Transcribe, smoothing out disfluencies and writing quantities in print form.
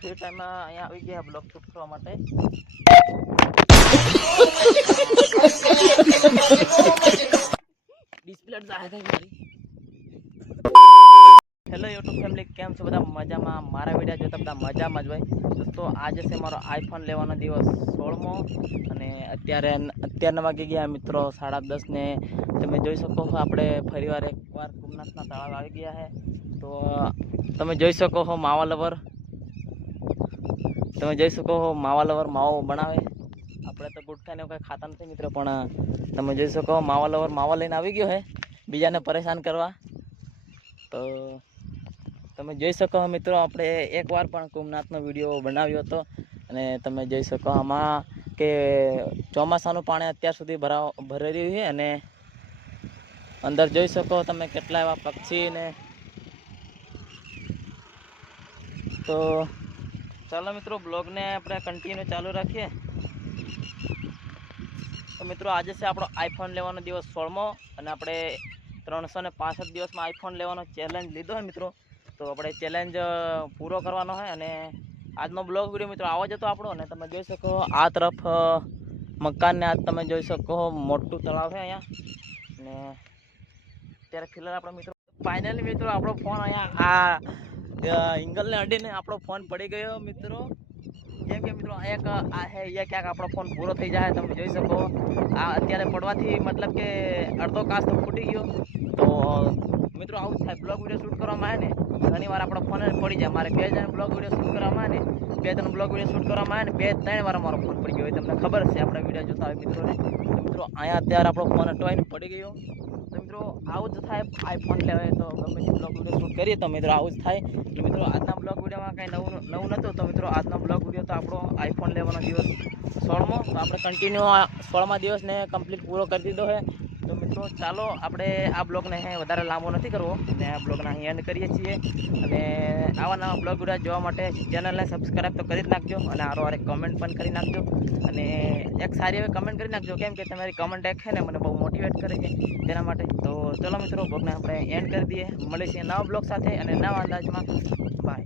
Free ટાઈમમાં અહીંયા આવી ગયા બ્લોગ શૂટ કરવા માટે. ડિસ્પ્લે જાય થઈ મારી. હેલો યુટ્યુબ ફેમિલી, કેમ છો બધા? મજામાં? મારા વિડીયો જોતા બધા મજામાં જ હોય. દોસ્તો, આજે છે મારો આઈફોન લેવાનો દિવસ 16મો અને અત્યારના વાગી ગયા મિત્રો 10:30 ને તમે જોઈ શકો છો આપણે ફરીવાર એકવાર કુમનાથના તળાવ આવી ગયા છે. તો તમે જોઈ શકો છો માવા લવર માવો બનાવે. આપણે તો ગુટખાને કંઈ ખાતા નથી મિત્રો, પણ તમે જોઈ શકો માવા લવર માવા લઈને આવી ગયો છે બીજાને પરેશાન કરવા. તો તમે જોઈ શકો મિત્રો, આપણે એકવાર પણ કુમનાથનો વિડીયો બનાવ્યો હતો અને તમે જોઈ શકો આમાં કે ચોમાસાનું પાણી અત્યાર સુધી ભરાઈ રહ્યું છે અને અંદર જોઈ શકો તમે કેટલા એવા પક્ષીને. તો ચાલો મિત્રો, બ્લોગને આપણે કન્ટિન્યુ ચાલુ રાખીએ. તો મિત્રો, આજે છે આપણો આઈફોન લેવાનો દિવસ 16મો અને આપણે 365 દિવસમાં આઈફોન લેવાનો ચેલેન્જ લીધો છે મિત્રો. તો આપણે ચેલેન્જ પૂરો કરવાનો હોય અને આજનો બ્લોગ વિડીયો મિત્રો આવો જ હતો આપણો. અને તમે જોઈ શકો આ તરફ મકાનને આજ તમે જોઈ શકો મોટું તળાવ છે અહીંયા. અને અત્યારે ફિલહાલ આપણો મિત્રો ફાઇનલી મિત્રો આપણો ફોન અહીંયા આ એંગલને અડીને આપણો ફોન પડી ગયો મિત્રો. કેમ કે મિત્રો એક આ હે અહીંયા ક્યાંક આપણો ફોન પૂરો થઈ જાય. તમે જોઈ શકો આ અત્યારે પડવાથી મતલબ કે અડધો કાચ તો ફૂટી ગયો. તો મિત્રો આવું થાય, બ્લોગ વિડીયો શૂટ કરવામાં આવે ને ઘણી વાર આપણો ફોન પડી જાય. મારે 2 જણ બ્લોગ વિડીયો શૂટ કરવામાં આવે ને 2-3 બ્લોગ વિડીયો શૂટ કરવામાં આવે ને 2-3 વાર મારો ફોન પડી ગયો હોય. તમને ખબર છે આપણા વિડીયો જોતા હોય મિત્રોને. તો મિત્રો અહીંયા અત્યારે આપણો ફોન અટવાઈને પડી ગયો. તો મિત્રો આવું જ થાય, આઈફોન લેવાય તો ગમે તે બ્લોગ વિડીયો શૂટ કરીએ તો મિત્રો આવું જ થાય. તો મિત્રો આજના બ્લોગ વિડીયોમાં કંઈ નવું નહોતું. તો મિત્રો આજનો બ્લોગ વિડીયો તો આપણો આઈફોન લેવાનો દિવસ 16મો. તો આપણે કન્ટિન્યુ 16મા દિવસને કમ્પ્લીટ પૂરો કરી દીધો છે. તો મિત્રો ચાલો આપણે આ બ્લોગને વધારે લાંબો નથી કરવો અને આ બ્લોગને અહીં એન્ડ કરીએ છીએ. અને આવા નવા બ્લોગ વિડીયો જોવા માટે ચેનલને સબસ્ક્રાઈબ તો કરી જ નાખજો અને આરો કમેન્ટ પણ કરી નાખજો. અને એક સારી એવી કમેન્ટ કરી નાખજો, કેમ કે તમારી કમેન્ટ એક છે ને મને બહુ મોટિવેટ કરે છે તેના માટે. તો ચલો મિત્રો, બ્લોગને આપણે એન્ડ કરી દઈએ. મળીએ છીએ નવા બ્લોગ સાથે અને નવા અંદાજમાં. બાય.